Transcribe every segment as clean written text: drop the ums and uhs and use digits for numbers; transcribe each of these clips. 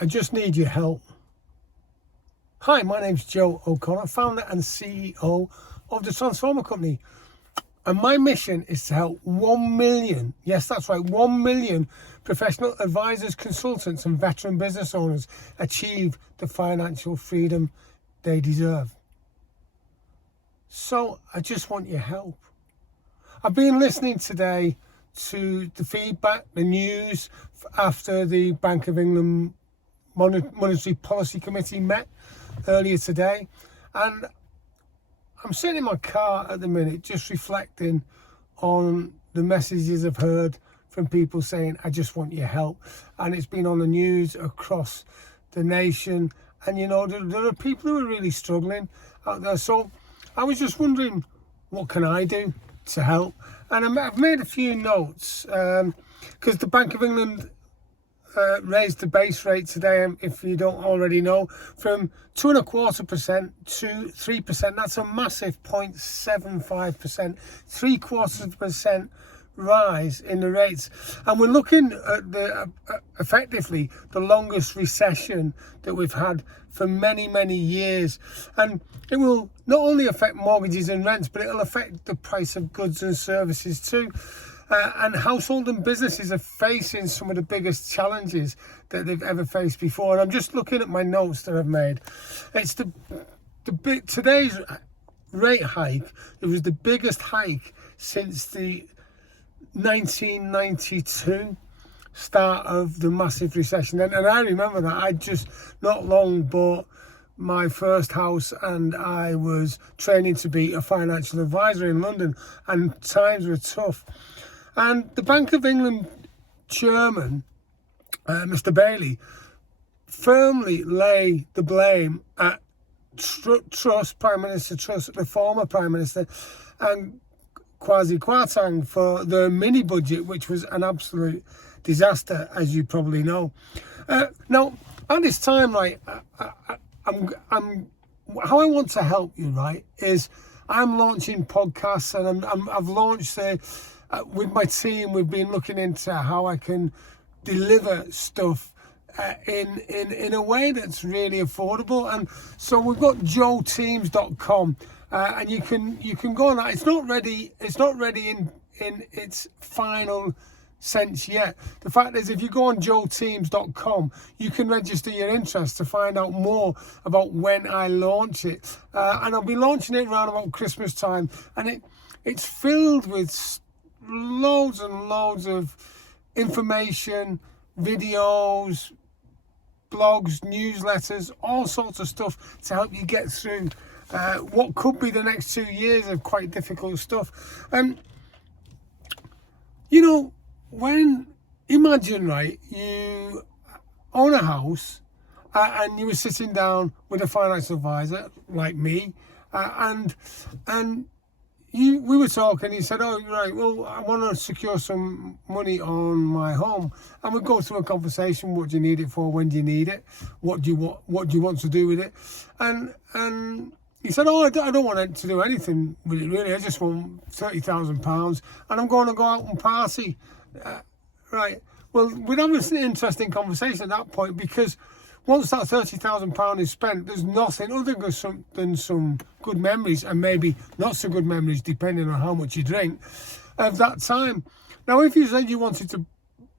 I just need your help. Hi, my name's Joe O'Connor, founder and CEO of the Transformer Company. And my mission is to help 1 million, yes, that's right, 1 million professional advisors, consultants, and veteran business owners achieve the financial freedom they deserve. So I just want your help. I've been listening today to the feedback, the news after the Bank of England Monetary Policy Committee met earlier today, and I'm sitting in my car at the minute just reflecting on the messages I've heard from people saying, I just want your help. And it's been on the news across the nation, and you know, there are people who are really struggling out there. So I was just wondering, what can I do to help? And I've made a few notes because the Bank of England raised the base rate today, if you don't already know, from 2.25% to 3%. That's a massive 0.75%, 0.75% rise in the rates. And we're looking at the effectively the longest recession that we've had for many, many years. And it will not only affect mortgages and rents, but it'll affect the price of goods and services too. And household and businesses are facing some of the biggest challenges that they've ever faced before. And I'm just looking at my notes that I've made. It's today's rate hike. It was the biggest hike since the 1992 start of the massive recession. And I remember that I'd just not long bought my first house, and I was training to be a financial advisor in London, and times were tough. And the Bank of England chairman, Mr. Bailey, firmly lay the blame at Prime Minister Truss, the former Prime Minister, and Kwasi Kwarteng for the mini budget, which was an absolute disaster, as you probably know. Now, at this time, right, I'm how I want to help you, right, is I'm launching podcasts, and I've launched with my team. We've been looking into how I can deliver stuff in a way that's really affordable. And so we've got joeteams.com, and you can go on that. It's not ready in its final sense yet. The fact is, if you go on joeteams.com, you can register your interest to find out more about when I launch it. And I'll be launching it around about Christmas time, and it's filled with loads and loads of information, videos, blogs, newsletters, all sorts of stuff to help you get through what could be the next 2 years of quite difficult stuff. And you know, imagine, right, you own a house and you were sitting down with a financial advisor like me, and we were talking. He said, "Oh, right. Well, I want to secure some money on my home," and we go through a conversation. What do you need it for? When do you need it? What do you want to do with it? And he said, "Oh, I don't want to do anything with it really. I just want £30,000, and I'm going to go out and party." Right. Well, we'd have an interesting conversation at that point, because once that £30,000 is spent, there's nothing other than some good memories, and maybe not so good memories, depending on how much you drink, of that time. Now, if you said you wanted to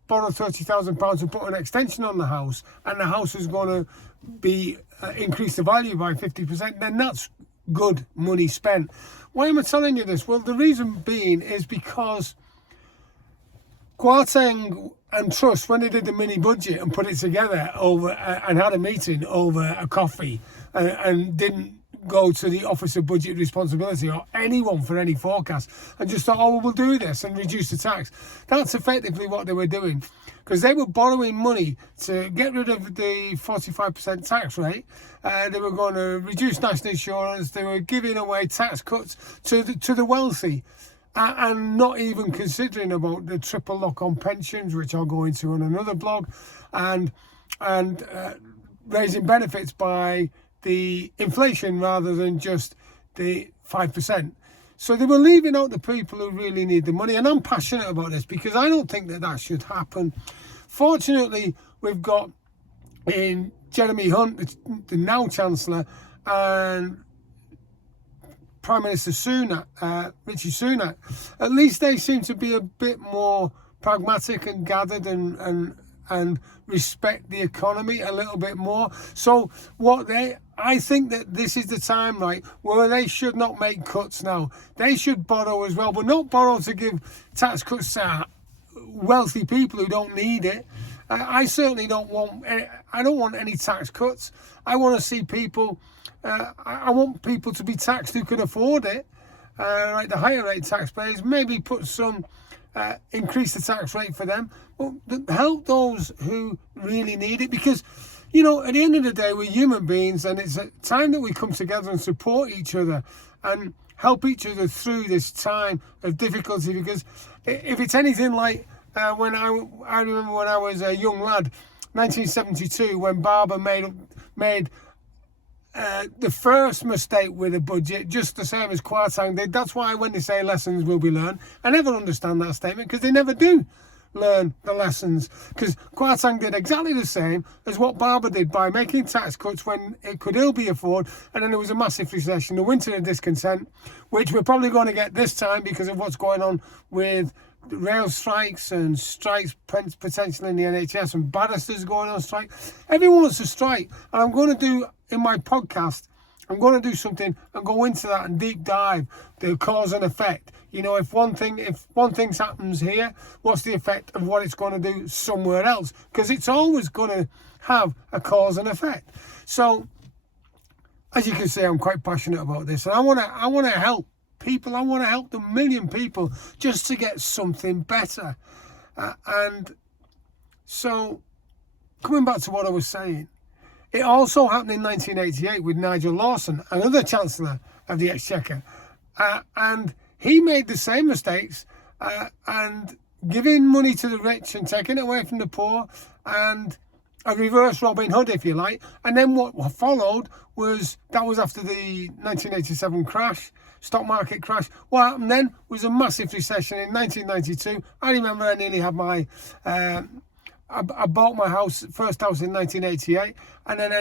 borrow £30,000 to put an extension on the house, and the house is going to be increase the value by 50%, then that's good money spent. Why am I telling you this? Well, the reason being is because Kwarteng and Truss, when they did the mini budget and put it together over and had a meeting over a coffee, and didn't go to the Office of Budget Responsibility or anyone for any forecast, and just thought, oh, well, we'll do this and reduce the tax. That's effectively what they were doing, because they were borrowing money to get rid of the 45% tax rate. They were going to reduce national insurance. They were giving away tax cuts to the wealthy. And not even considering about the triple lock on pensions, which I'll go into on another blog, and raising benefits by the inflation rather than just the 5%. So they were leaving out the people who really need the money. And I'm passionate about this because I don't think that should happen. Fortunately, we've got in Jeremy Hunt, the now Chancellor, and Prime Minister Sunak, Richie Sunak, at least they seem to be a bit more pragmatic and gathered and respect the economy a little bit more. So I think that this is the time, right, where they should not make cuts now. They should borrow as well, but not borrow to give tax cuts to wealthy people who don't need it. I certainly don't want any tax cuts. I want to see people, I want people to be taxed who can afford it. Right, the higher rate taxpayers, maybe put some, increase the tax rate for them, but help those who really need it. Because, you know, at the end of the day, we're human beings, and it's a time that we come together and support each other and help each other through this time of difficulty. Because if it's anything like when I remember when I was a young lad, 1972, when Barber made the first mistake with a budget, just the same as Kwarteng did. That's why when they say lessons will be learned, I never understand that statement, because they never do learn the lessons. Because Kwarteng did exactly the same as what Barber did by making tax cuts when it could ill be afforded, and then there was a massive recession, the winter of discontent, which we're probably going to get this time because of what's going on with rail strikes and strikes potentially in the NHS, and barristers going on strike. Everyone wants to strike, and I'm going to do in my podcast, I'm going to do something and go into that and deep dive the cause and effect. You know, if one thing happens here, what's the effect of what it's going to do somewhere else? Because it's always going to have a cause and effect. So, as you can see, I'm quite passionate about this, and I want to help people. I want to help the million people just to get something better. And so, coming back to what I was saying, it also happened in 1988 with Nigel Lawson, another Chancellor of the Exchequer, and he made the same mistakes, and giving money to the rich and taking it away from the poor, and a reverse Robin Hood, if you like. And then what followed was after the 1987 crash, stock market crash. What happened then was a massive recession in 1992. I remember I nearly had my I bought my first house in 1988, and then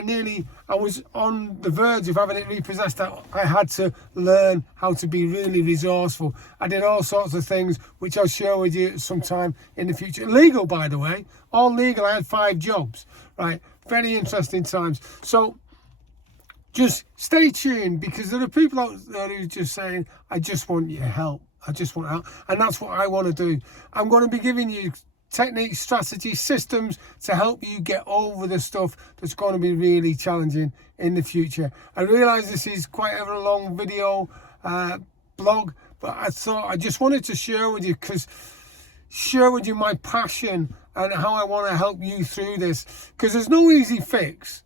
I was on the verge of having it repossessed. I had to learn how to be really resourceful. I did all sorts of things, which I'll share with you sometime in the future. Legal, by the way, all legal. I had 5 jobs, right? Very interesting times. So just stay tuned, because there are people out there who are just saying, I just want your help. I just want help. And that's what I want to do. I'm going to be giving you techniques, strategies, systems to help you get over the stuff that's going to be really challenging in the future. I realise this is quite a long video blog, but I thought I just wanted to share with you my passion and how I want to help you through this, because there's no easy fix.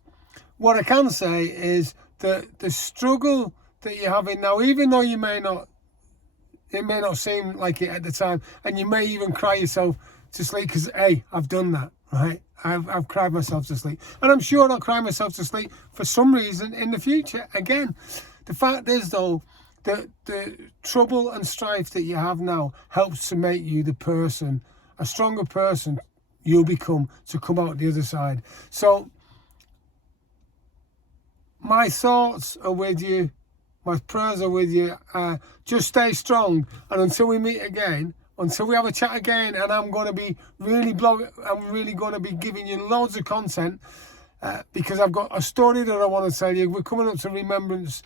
What I can say is that the struggle that you're having now, even though it may not seem like it at the time, and you may even cry yourself to sleep, because hey, I've done that, right? I've cried myself to sleep, and I'm sure I'll cry myself to sleep for some reason in the future again. The fact is, though, that the trouble and strife that you have now helps to make you a stronger person you'll become to come out the other side. So my thoughts are with you, my prayers are with you. Just stay strong, and until we meet again, until we have a chat again, and I'm going to be really going to be giving you loads of content, because I've got a story that I want to tell you. We're coming up to Remembrance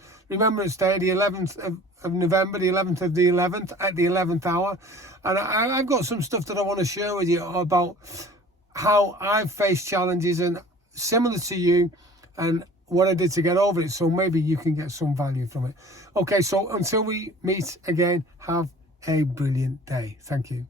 Day, the 11th of November, the 11th of the 11th, at the 11th hour. And I've got some stuff that I want to share with you about how I've faced challenges, and similar to you, and what I did to get over it. So maybe you can get some value from it. Okay, so until we meet again, have a brilliant day. Thank you.